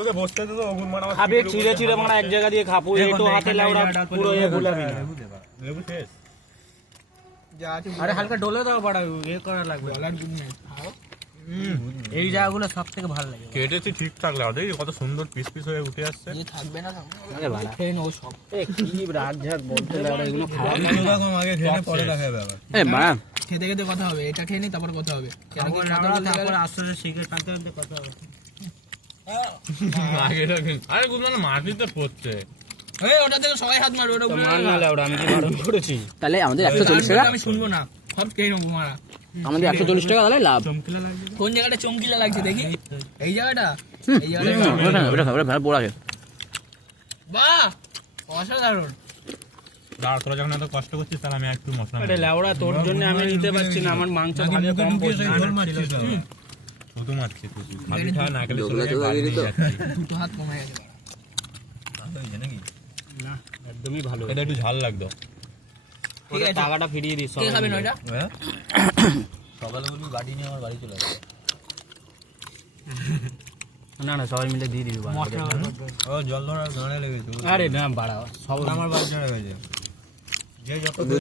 লোকে বসতে তো ওগুন মারা খাবে ছিঁড়ে ছিঁড়ে মারা এক জায়গা দিয়ে খাবো এই তো হাতে লাউড়া পুরো এ গোলাপি লেবু শেষ আরে হালকা ডলে দাও বাড়া এ করা লাগবে এই জায়গাগুলো সব থেকে ভালো লাগে কেটেছি ঠিকঠাক লাগা দেখি কত সুন্দর পিস পিস হয়ে উঠে আসছে থাকবে না আরে বাড়া খেয়ে নাও সব কি রাজঝাট বলতে লাগা এগুলো খাওয়া আগে খেয়ে পরে দেখাবে আবার বাড়া খেতে খেতে কথা হবে এটা খেয়ে নি তারপর কথা হবে তারপর আস্তে শিখে টানতে টানতে কথা হবে আগে আরে গুলো মাটিতে পড়ছে এই ওটা থেকে সবাই হাত মারবে ওটা মান না লাউড়া আমি কি বারণ করেছি তাহলে আমাদের 140 টাকা আমি শুনবো না সব খেয়ে নেবো মারা আমাদের 140 টাকা তাহলে লাভ কোন জায়গাটা চমকিলা লাগছে দেখি এই জায়গাটা এই জায়গাটা ওটা ভালো বড় আছে বাহ অসাধারণ দাঁড় তোরা যখন এত কষ্ট করছিস তাহলে আমি একটু মশলা আরে লাউড়া তোর জন্য আমি নিতে পারছি না আমার মাংস ভালো কম পড়ছে শুধু মারছি তুই খালি খা না খেলে দুটো হাত কমে গেছে না একদমই ভালো এটা একটু ঝাল লাগতো ওটা টাকাটা ফিরিয়ে দিস কে খাবেন ওইটা সকালে বলবি গাড়ি নিয়ে আমার বাড়ি চলে আসবে না না সবাই মিলে দিয়ে দিবি ও জল ধরা গানে লেগেছে আরে না বাড়া সব আমার বাড়ি চলে গেছে যে যত